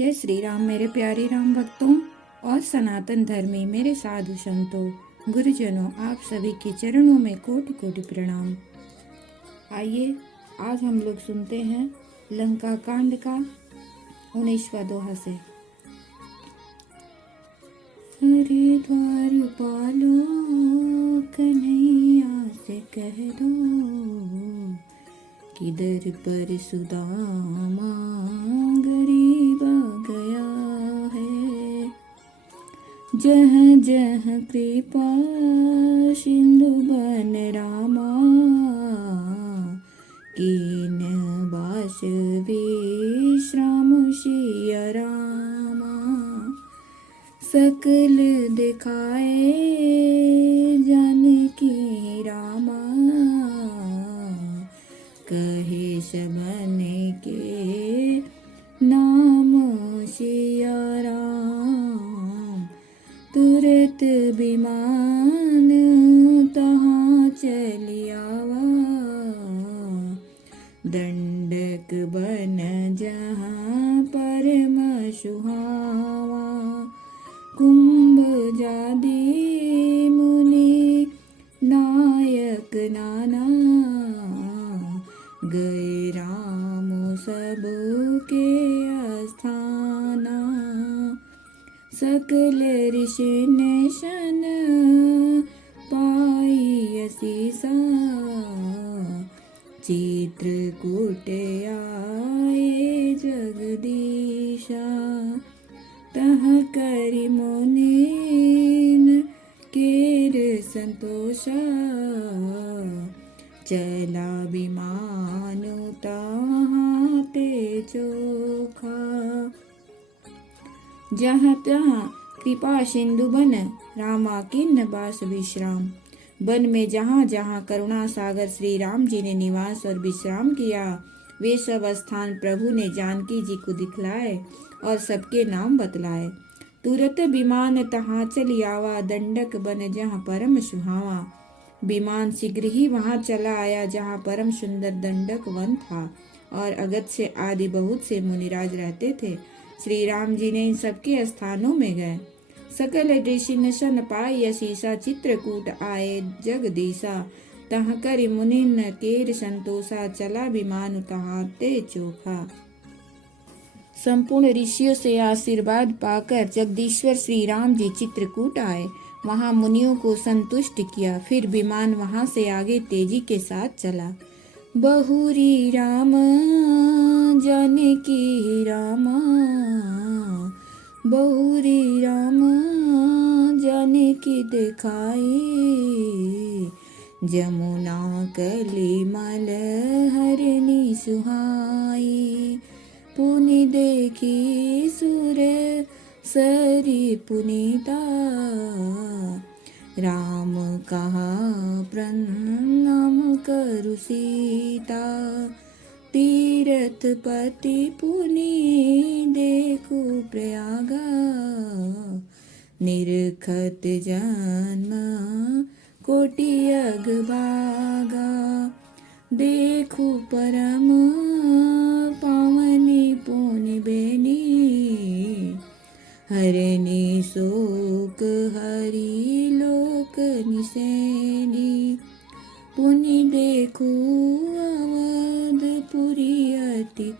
जय श्री राम मेरे प्यारे राम भक्तों और सनातन धर्मी मेरे साधु संतों, गुरुजनों, आप सभी के चरणों में कोटि कोटि प्रणाम। आइए आज हम लोग सुनते हैं लंका कांड का 19वां दोहा से। हरिद्वार पालो कन्हैया से कह दो, किधर पर सुदामा गरीब आ गया है। जहाँ जहाँ कृपा सिंधु बन रामा, कीन बास विश्राम सिया रामा। सकल दिखाए जानकी रामा, कहे सबन के नाम सिया राम। तुरत विमान तहाँ चलियावा, दंडक बन जहाँ परम सुहावा। कुंभ जादी मुनि नायक नाना, गए राम सब के आस्थाना। सकल ऋषि ने शन पाई असीसा, चित्रकूट आए जगदीशा। तह करि मुनीन केर संतोषा, चला विमान तहाँ ते चोखा। जहाँ तहाँ कृपा सिंधु बन रामा, किन्न बास विश्राम। वन में जहाँ जहाँ करुणा सागर श्री राम जी ने निवास और विश्राम किया, वे सब स्थान प्रभु ने जानकी जी को दिखलाए और सबके नाम बतलाए। तुरत विमान तहाँ चली आवा, दंडक बन जहाँ परम सुहावा। विमान शीघ्र ही वहां चला आया जहाँ परम सुंदर दंडक वन था और अगस्त्य आदि बहुत से मुनिराज रहते थे। श्री राम जी ने इन सबके स्थानों में गए। सकल ऋषि नशन पाई असीसा, चित्रकूट आए जगदीशा। तह करि मुनिन केर संतोषा, चला विमान तहाँ ते चोखा। संपूर्ण ऋषियों से आशीर्वाद पाकर जगदीश्वर श्री राम जी चित्रकूट आए, वहां मुनियों को संतुष्ट किया। फिर विमान वहां से आगे तेजी के साथ चला। बहुरी राम जानकी रामा, बहुरी राम जानकी दिखाई। जमुना कलिमल हरनी सुहाई, पुनि देखी सुर सरी पुनीता। राम कहा प्रणाम करु सीता, तीरथ पति पुनि देखु प्रयागा। निरखत जन्म कोटि अगभागा, देखु परम पावनी पुनि बेनी। हरनी शोक हरि लोक निसेनी, पुनि देखु अवधपुरी अति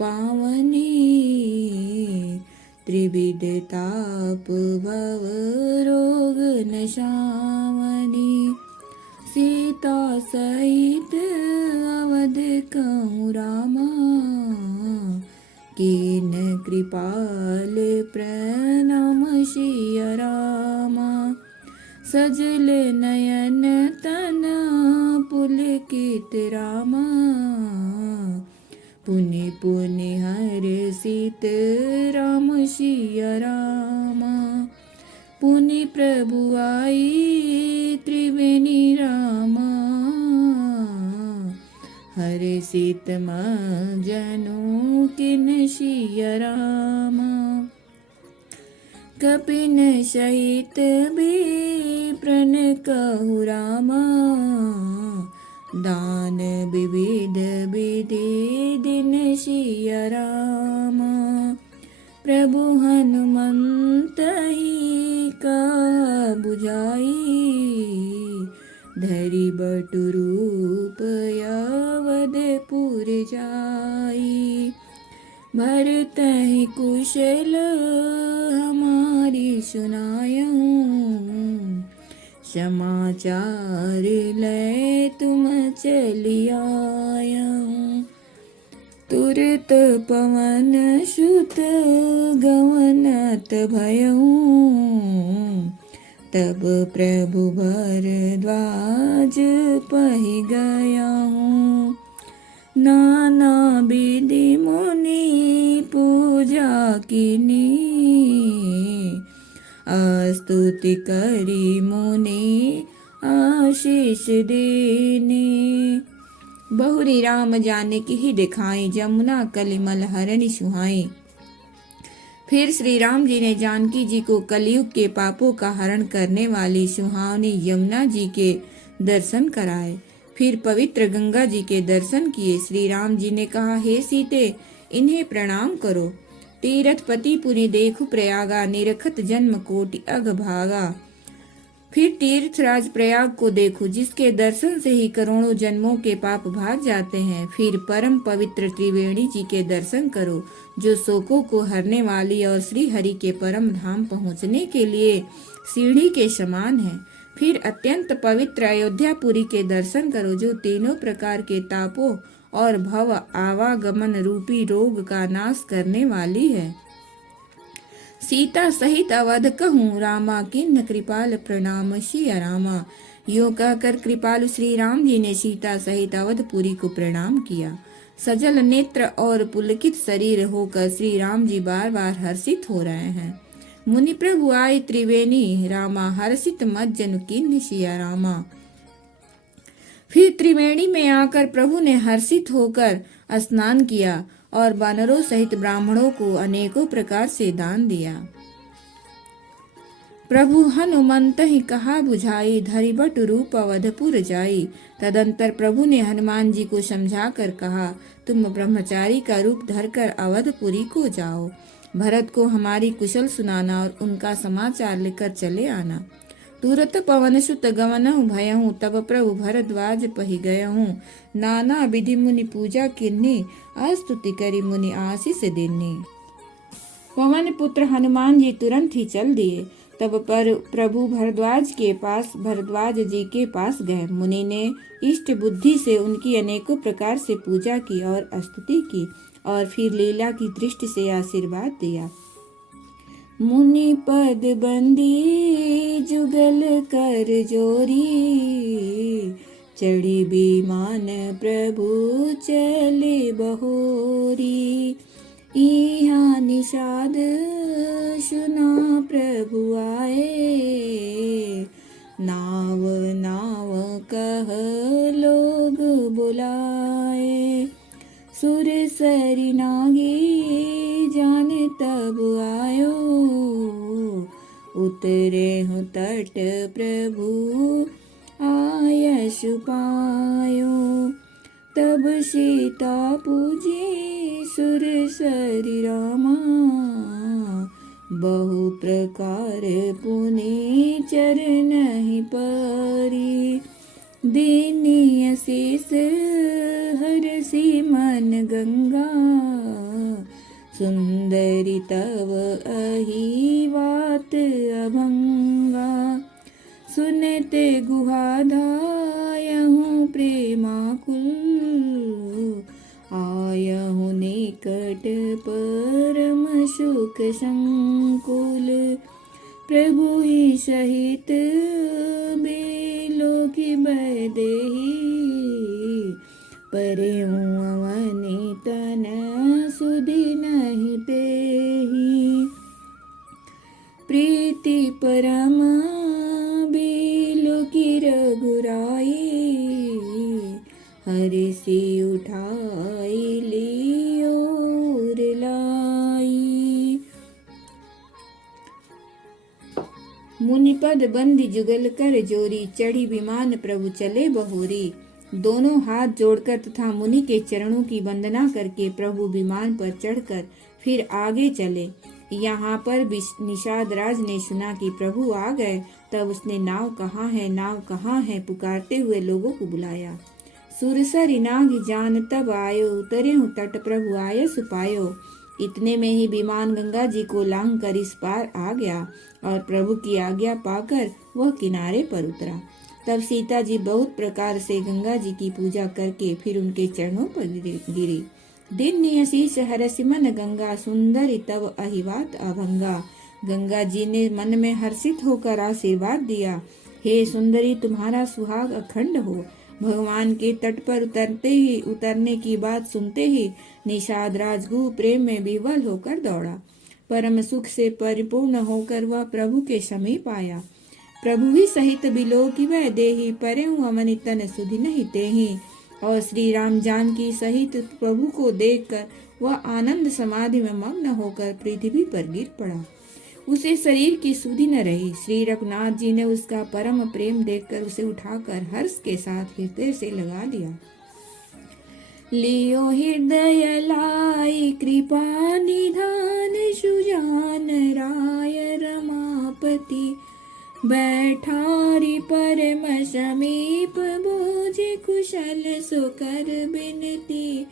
पावनी। त्रिविध ताप भव रोग नशावनी, सीता सहित अवध कहूँ रामा। कीन कृपाल प्रणाम सिया रामा, सजल नयन तन पुलकित रामा। पुनि पुनि हर्षित राम सिया रामा, पुनि प्रभु आई त्रिवेणी रामा। हर्षित जनु किन सिया रामा, कपिन सहित विप्रन कहु रामा। दान विविध विधि दिन सिया रामा, प्रभु हनुमंत ही का बुझाई, धरि बटु रूप अवधपुर जाई। भरतहि कुशल हमारी सुनायऊं, समाचार ले तुम चली आयऊं। तुरत पवन सुत गवनत भयऊं, तब प्रभु भरद्वाज पहि गयाऊं। नाना विधि मुनि पूजा कीनी, स्तुति करी मुनि आशीष देने। बहुरी राम जानकी ही दिखाई, जमुना कलिमल हरनि सुहाई। फिर श्री राम जी ने जानकी जी को कलयुग के पापों का हरण करने वाली सुहावनी यमुना जी के दर्शन कराए। फिर पवित्र गंगा जी के दर्शन किए। श्री राम जी ने कहा, हे सीते, इन्हें प्रणाम करो। तीरथ पति पुनि देखु प्रयागा, निरखत जन्म कोटि अघ भागा। फिर तीर्थराज प्रयाग को देखो, जिसके दर्शन से ही करोड़ों जन्मों के पाप भाग जाते हैं। फिर परम पवित्र त्रिवेणी जी के दर्शन करो, जो शोकों को हरने वाली और श्री हरि के परम धाम पहुँचने के लिए सीढ़ी के समान है। फिर अत्यंत पवित्र अयोध्यापुरी के दर्शन करो, जो तीनों प्रकार के तापों और भव आवागमन रूपी रोग का नाश करने वाली है। सीता सहित अवध कहूँ, रामा किन्न कृपाल प्रणाम सिया रामा। यो कहकर कृपालु श्री राम जी ने सीता सहित अवधपुरी को प्रणाम किया। सजल नेत्र और पुलकित शरीर होकर श्री राम जी बार बार हर्षित हो रहे हैं। मुनि प्रभु आए त्रिवेणी, रामा हर्षित मत जनु किन्न सिया रामा। फिर त्रिवेणी में आकर प्रभु ने हर्षित होकर स्नान किया और वानरों सहित ब्राह्मणों को अनेकों प्रकार से दान दिया। प्रभु हनुमंत ही कहा बुझाई, धरि बटु रूप अवधपुर जाई। तदंतर प्रभु ने हनुमान जी को समझाकर कहा, तुम ब्रह्मचारी का रूप धरकर अवधपुरी को जाओ। भरत को हमारी कुशल सुनाना और उनका समाचार लेकर चले आना। तुरत पवन सुत गवनहु भयहु, तब प्रभु भरद्वाज पहि गयहु। नाना विधि मुनि पूजा किन्नी, स्तुति करी मुनि आशीष देनी। पवन पुत्र हनुमान जी तुरंत ही चल दिए। तब पर प्रभु भरद्वाज जी के पास गए। मुनि ने इष्ट बुद्धि से उनकी अनेकों प्रकार से पूजा की और स्तुति की और फिर लीला की दृष्टि से आशीर्वाद दिया। मुनि पद बंदी जुगल कर जोरी, चढ़ी विमान प्रभु चले बहोरी। इहाँ निषाद सुना प्रभु आए, नाव नाव कह लोग बुलाए। सुर सरी नागी जान तब आयो, उतरे हो तट प्रभु आयसु पायो। तब सीता पूजी सुर सरी रामा, बहु प्रकार पुनि चरण ही परी। दीनी अशीष हरसी मन गंगा, सुंदरी तव अहि वात अभंगा। सुनते गुहाधायहु प्रेमाकुल, आयहु निकट परम सुख संकुल। प्रभु ही सहित बेलो की बदेही, परे अवनि तन सुधि नहीं तेहि। प्रीति परम बेलो की रघुराई, हरिषि उठाई लियोर लाई। मुनिपद बंदी जुगल कर जोरी, चढ़ी विमान प्रभु चले बहोरी। दोनों हाथ जोड़कर तथा मुनि के चरणों की वंदना करके प्रभु विमान पर चढ़कर फिर आगे चले। यहाँ पर निषाद राज ने सुना कि प्रभु आ गए, तब उसने नाव कहाँ है पुकारते हुए लोगों को बुलाया। सुरसर इनाग जान तब आयो, उतरे हूँ तट प्रभु आय सुपायो। इतने में ही विमान गंगा जी को लांघ कर इस पार आ गया और प्रभु की आज्ञा पाकर वह किनारे पर उतरा। तब सीता जी बहुत प्रकार से गंगा जी की पूजा करके फिर उनके चरणों पर गिरी। दिन नियशीष हरसिमन गंगा, सुंदरी तब अहिवात अभंगा। गंगा जी ने मन में हर्षित होकर आशीर्वाद दिया, हे सुंदरी तुम्हारा सुहाग अखंड हो। भगवान के तट पर उतरने की बात सुनते ही निषाद राजगु प्रेम में विह्वल होकर दौड़ा। परम सुख से परिपूर्ण होकर वह प्रभु के समीप आया। प्रभु ही सहित बिलो की वह देही, परे अमनि तन सुधि नहीं तेहि। और श्री राम जानकी सहित प्रभु को देखकर वह आनंद समाधि में मग्न होकर पृथ्वी पर गिर पड़ा। उसे शरीर की सुधि न रही। श्री रघुनाथ जी ने उसका परम प्रेम देखकर उसे उठाकर हर्ष के साथ हृदय से लगा लिया। लियो हृदय लाई कृपा निधान, सुजान राय रमापति। बैठारी परम समीप, बोझे कुशल सुकर बिनती।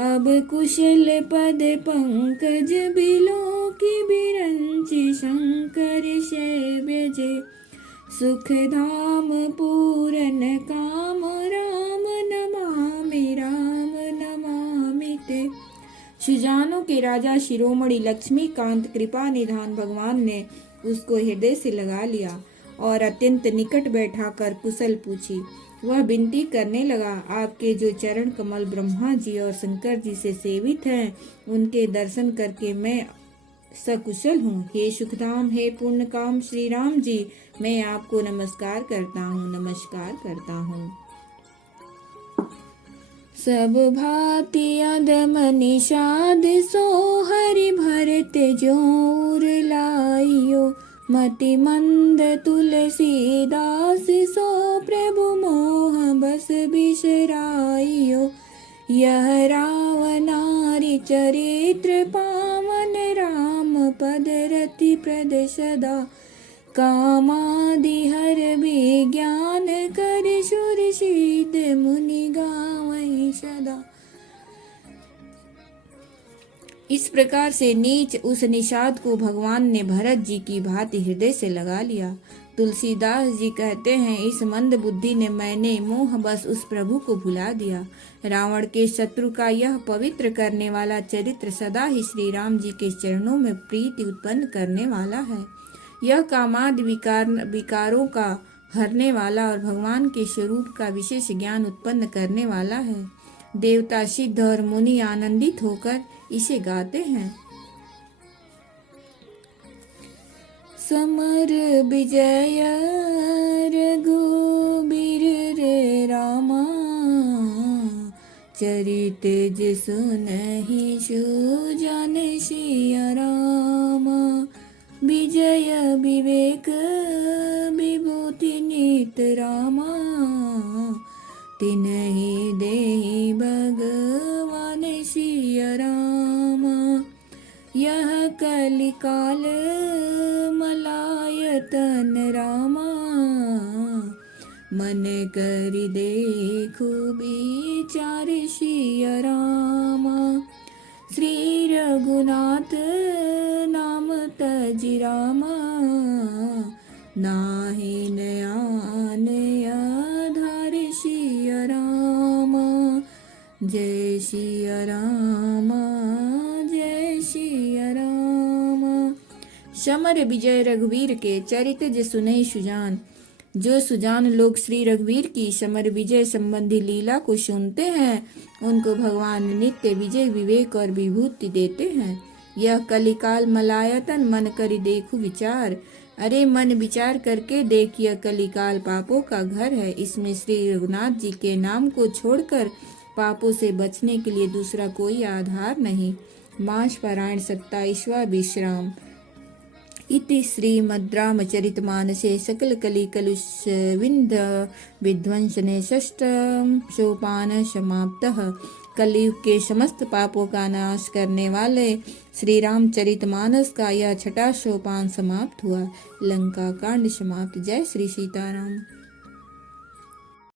अब कुशल पद पंकज बिलो की बिरंची, शंकर सेव्य जे। सुख धाम पूरन काम, राम नमामि ते। सुजानों के राजा शिरोमणि लक्ष्मीकांत कृपा निधान भगवान ने उसको हृदय से लगा लिया और अत्यंत निकट बैठाकर कुशल पूछी। वह विनती करने लगा, आपके जो चरण कमल ब्रह्मा जी और शंकर जी से सेवित हैं, उनके दर्शन करके मैं सकुशल हूँ। हे सुखधाम, हे पूर्ण काम श्री राम जी, मैं आपको नमस्कार करता हूँ। सब भांति अदम निषाद, सो हरि भरत जोर लाइयो। मति मंद तुलसीदास, सो प्रभु मोह बस बिसराइयो। यह रावनारी चरित्र पावन, राम पद रति प्रद सदा। कामादि हर विज्ञान कर, सुर सिद्ध मुनि गावै सदा। इस प्रकार से नीच उस निषाद को भगवान ने भरत जी की भांति हृदय से लगा लिया। तुलसीदास जी कहते हैं, इस मंद बुद्धि ने मैंने मोह बस उस प्रभु को भुला दिया। रावण के शत्रु का यह पवित्र करने वाला चरित्र सदा ही श्री राम जी के चरणों में प्रीति उत्पन्न करने वाला है। यह कामादि विकारों का हरने वाला और भगवान के स्वरूप का विशेष ज्ञान उत्पन्न करने वाला है। देवता, सिद्ध और मुनि आनंदित होकर इसे गाते हैं। समर विजय रघुबीर रे रामा, चरित जे सुनहि सुजान सिया रामा। विजय विवेक विभूति नित रामा, तिन्हि देहि भगवान सिया रामा। यह कलिकाल मलायतन रामा, मन करि देखु विचार सिया रामा। श्री रघुनाथ नाम तजि रामा, नाहि नयान आधार सिया रामा। जय सिया रामा, जय सिया रामा। समर विजय रघुवीर के चरित जे सुनहि सुजान। जो सुजान लोग श्री रघुवीर की समर विजय संबंधी लीला को सुनते हैं, उनको भगवान नित्य विजय विवेक और विभूति देते हैं। यह कलिकाल मलायतन, मन करि देखु विचार। अरे मन विचार करके देख, यह कलिकाल पापों का घर है। इसमें श्री रघुनाथ जी के नाम को छोड़कर पापों से बचने के लिए दूसरा कोई आधार नहीं। मास पारायण 27वां विश्राम। इति श्रीमद्रामचरितमानसे सकल कलि कलुष विंध्य विध्वंसने षष्ठं सोपान समाप्तः। कलयुग के समस्त पापों का नाश करने वाले श्री रामचरितमानस का यह छठा सोपान समाप्त हुआ। लंका कांड समाप्त। जय श्री सीताराम।